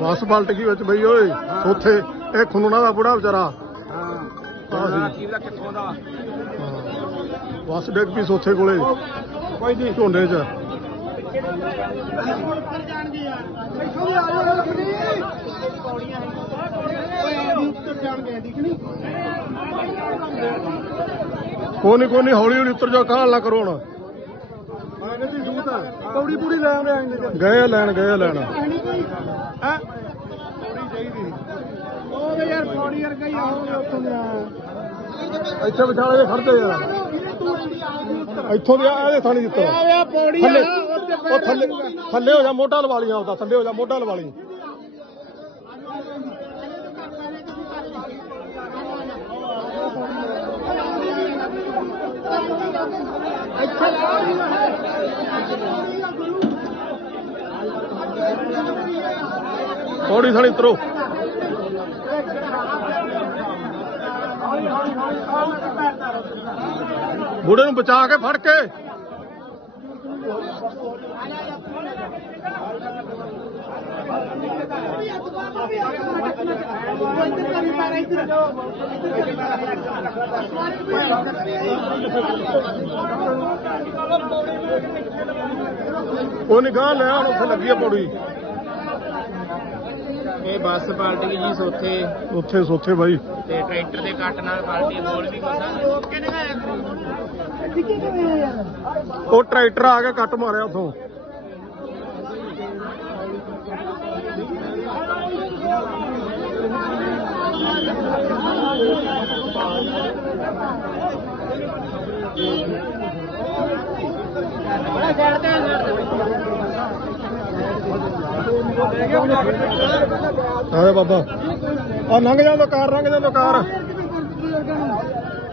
ਬੱਸ ਪਲਟ ਗਈ ਵਿੱਚ ਬਈ ਓਏ ਉੱਥੇ ਇਹ ਖੁੰਨਣਾ ਦਾ ਬੁੜਾ ਵਿਚਾਰਾ। ਹਾਂ। ਆਹ ਸੀ। ਕੀ ਦਾ ਕਿੱਥੋਂ ਦਾ। ਬੱਸ ਡਿੱਗ ਪਈ ਸੋਥੇ ਕੋਲੇ। ਕੋਈ ਨਹੀਂ। ਝੋਨੇ 'ਚ। ਕੋਈ ਨਹੀਂ ਕੋਈ ਨਹੀਂ ਹੌਲੀ ਹੌਲੀ ਉੱਤਰ ਜਾ ਕਾਹਲ ਨਾ ਕਰੋ ਹੁਣ। ਪੌੜੀ ਪੂਰੀ ਲੈ ਆਉਂਦੇ ਆਂਗੇ ਗਏ ਆ ਲੈਣ ਗਏ ਆ ਲੈਣ। ਹੈ? ਉਹ ਤੇ ਯਾਰ ਪੌੜੀ ਵਰਗਾ ਹੀ ਆਉਂਗੇ ਉੱਥੋਂ ਦੇ ਇੱਥੇ ਵਿਚਾਲੇ ਜੇ ਖੜਦੇ ਯਾਰ ਇੱਥੋਂ ਦੇ ਆ ਇਹਦੇ ਥਾਣੀ ਦਿੱਤਾ ਆ ਪੌੜੀ ਥੱਲੇ ਆ ਉਹ ਥੱਲੇ ਥੱਲੇ ਹੋ ਜਾ ਮੋਢਾ ਲਵਾ ਲਈ ਆਪਦਾ ਥੱਲੇ ਹੋ ਜਾ ਮੋਢਾ ਲਵਾ ਲਈ। ਥੋੜੀ ਥਾਣੀ ਉਤਰੋ ਬੁੜੇ ਨੂੰ ਬਚਾ ਕੇ ਫੜ ਕੇ ਉਹ ਨਿਗਾਹ ਲੈ ਹੁਣ ਉੱਥੇ ਲੱਗੀ ਆ ਪੌੜੀ। ਇਹ ਬੱਸ ਪਲਟ ਗਈ ਜੀ ਸੋਥੇ। ਉੱਥੇ ਸੋਥੇ ਬਾਈ। ਤੇ ਟਰੈਕਟਰ ਦੇ ਕੱਟ ਨਾਲ ਪਲਟੀ ਬੋਲ ਵੀ ਕੁਛ ਉਹ ਟਰੈਕਟਰ ਆ ਕੇ ਕੱਟ ਮਾਰਿਆ ਉਥੋਂ। ਆਵੇ ਬਾਬਾ। ਆ ਲੰਘ ਜਾਂਦਾ, ਕਾਰ ਲੰਘ ਜਾਂਦਾ, ਕਾਰ।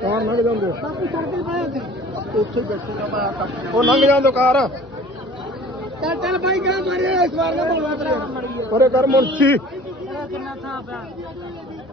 ਕਾਰ ਲੰਘ ਜਾਂਦੇ। ਉੱਥੇ ਬੈਠੂਗਾ ਉਹ ਲੰਘ ਜਾਂਦੇ ਕਾਰ। ਚੱਲ ਚੱਲ ਭਾਈ ਕਾ ਮਾਰੇ ਇਸ ਵਾਰ ਨਾ ਬੋਲਵਾ ਤੇਰਾ ਪਰੇ ਕਰ ਮੁੰਸ਼ੀ ਕਿੰਨਾ ਥਾਂ ਪਿਆ